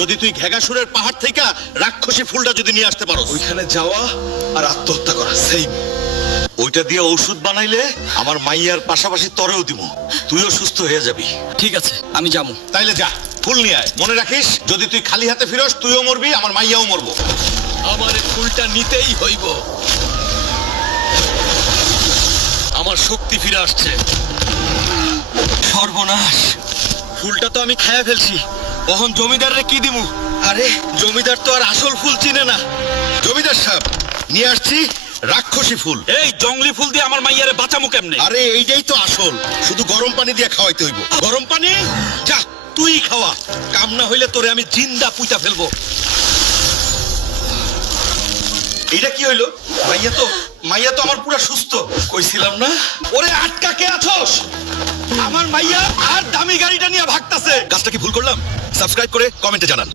যদি তুই ঘেগাসুরের পাহাড় থেকে রাক্ষসী ফুলটা যদি নিয়ে আসতে পারো, ওইখানে যাওয়া আর আত্মহত্যা করা সেম। ওইটা দিয়ে ঔষধ বানাইলে আমার মাইয়ার পাশাপাশি তরেও দিব, তুইও সুস্থ হয়ে যাবি। ঠিক আছে, আমি যাবো। তাইলে যা, ফুল নিয়ে আয়। মনে রাখিস, যদি তুই খালি হাতে ফিরস তুইও মরবি, আমার মাইয়াও মরবো। আমার এই ফুলটা নিতেই হইব। আমার শক্তি ফিরে আসছে। সর্বনাশ, ফুলটা তো আমি খায়া ফেলছি। কখন জমিদাররে কি দিমু? আরে জমিদার তো আর আসল ফুল চিনে না। জমিদার সাহেব, নিয়ে আসছি রাক্ষসী ফুল। এই জঙ্গলি ফুল দিয়ে আমার মাইয়ারে বাঁচামু কেমনে? আরে এইটাই তো আসল, শুধু গরম পানি দিয়ে খাওয়াইতে হইব। গরম পানি? যা তুই খাওয়া, কাম না হইলে তোরে আমি জিন্দা পুইতা ফেলবো। এইটা কি হইলো? মাইয়া তো আমার পুরা সুস্থ। কইছিলাম না? ওরে আটকা কে আছোস? আমার মাইয়া আর দামি গাড়িটা নিয়ে ভাগতাছে। কাজটা কি ভুল করলাম? সাবস্ক্রাইব করে কমেন্টে জানান।